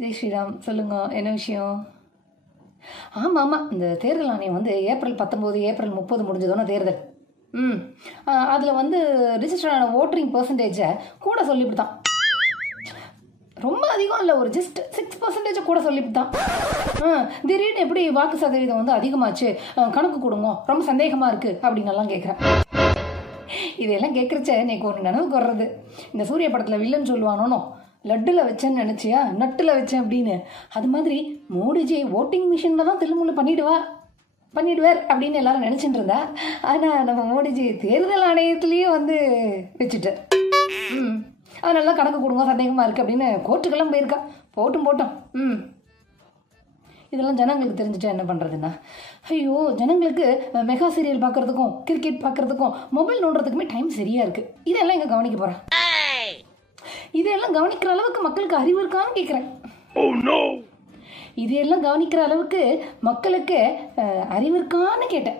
ஜெய் ஸ்ரீராம். சொல்லுங்க, என்ன விஷயம்? ஆமாம் ஆமாம், இந்த தேர்தல் ஆணையம் வந்து ஏப்ரல் 19 ஏப்ரல் 30 முடிஞ்சதோன்னு தேர்தல். ம் அதில் வந்து ரிஜிஸ்டரான ஓட்டரிங் பர்சன்டேஜை கூட சொல்லிவிட்டான். ரொம்ப அதிகம் இல்லை, ஒரு ஜஸ்ட் 6% கூட சொல்லிவிட்டான். திடீர்னு எப்படி வாக்கு சதவீதம் வந்து அதிகமாச்சு, கணக்கு கொடுங்க, ரொம்ப சந்தேகமாக இருக்குது அப்படின்னெல்லாம் கேட்குறேன். இதெல்லாம் கேட்குறச்ச எனக்கு ஒன்று நினைவுக்கு வர்றது, இந்த சூரிய படத்தில் வில்லன் சொல்லுவானோ, லட்டில் வச்சேன்னு நினச்சியா நட்டில் வச்சேன் அப்படின்னு. அது மாதிரி மோடிஜி ஓட்டிங் மிஷினில் தான் திருமுள்ளு பண்ணிடுவார் அப்படின்னு எல்லாரும் நினச்சிட்டு இருந்தா. ஆனால் நம்ம மோடிஜி தேர்தல் ஆணையத்திலேயே வந்து வச்சுட்டார். அதனால கணக்கு கொடுங்க, சந்தேகமாக இருக்குது அப்படின்னு கோர்ட்டுக்கெல்லாம் போயிருக்கா. போட்டோம். இதெல்லாம் ஜனங்களுக்கு தெரிஞ்சுட்டா என்ன பண்ணுறதுன்னா, ஐயோ ஜனங்களுக்கு மெகா சீரியல் பார்க்குறதுக்கும் கிரிக்கெட் பார்க்குறதுக்கும் மொபைல் நோண்டுறதுக்குமே டைம் சரியாக இருக்குது. இதெல்லாம் எங்கே கவனிக்க போகிறேன்? இதையெல்லாம் கவனிக்கிற அளவுக்கு மக்களுக்கு அறிவு இருக்கான்னு கேட்குறேன். இதையெல்லாம் கவனிக்கிற அளவுக்கு மக்களுக்கு அறிவு இருக்கான்னு கேட்டேன்.